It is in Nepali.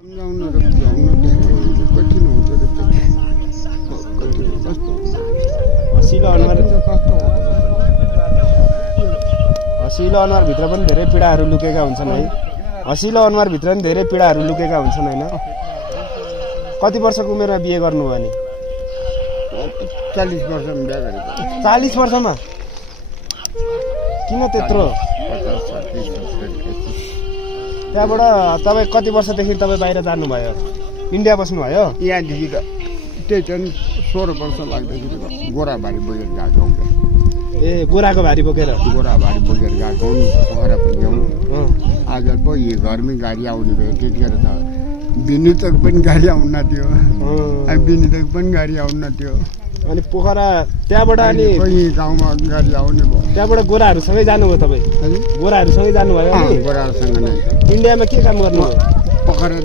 सम्झाउन र बुझाउन धेरै कठिन हुन्छ र कति कस्तो हँसिलो कस्तो हँसिलो अनुहारभित्र पनि धेरै पीडाहरू लुकेका हुन्छन् है। हँसिलो अनुहारभित्र पनि धेरै पीडाहरू लुकेका हुन्छन् होइन। कति वर्षको उमेरमा बिहे गर्नुभयो नि? 40 वर्षमा बिहा गरेको। 40 वर्षमा? किन त्यत्रो? 50-60 त्यहाँबाट तपाईँ कति वर्षदेखि तपाईँ बाहिर जानुभयो? इन्डिया बस्नुभयो? यहाँदेखि त त्यही त 16 वर्ष लाग्दाखेरि गोराबारी बोकेर गएको हो। ए गोराको भारी बोकेर? गोराबारी बोकेर गएको पोखरा पुग्यौँ। आज पो यो घरमै गाडी आउने भयो। त्यतिखेर त बिनी तक पनि गाडी आउन थियो। बिनी तक पनि गाडी आउन थियो। अनि पोखरा त्यहाँबाट अनि कोही गाउँमा गाडी आउने भयो। त्यहाँबाट गोराहरूसँगै जानुभयो तपाईँ? गोराहरूसँगै जानुभयो? गोराहरूसँग नै इन्डियामा के काम गर्नुभयो? पोखरा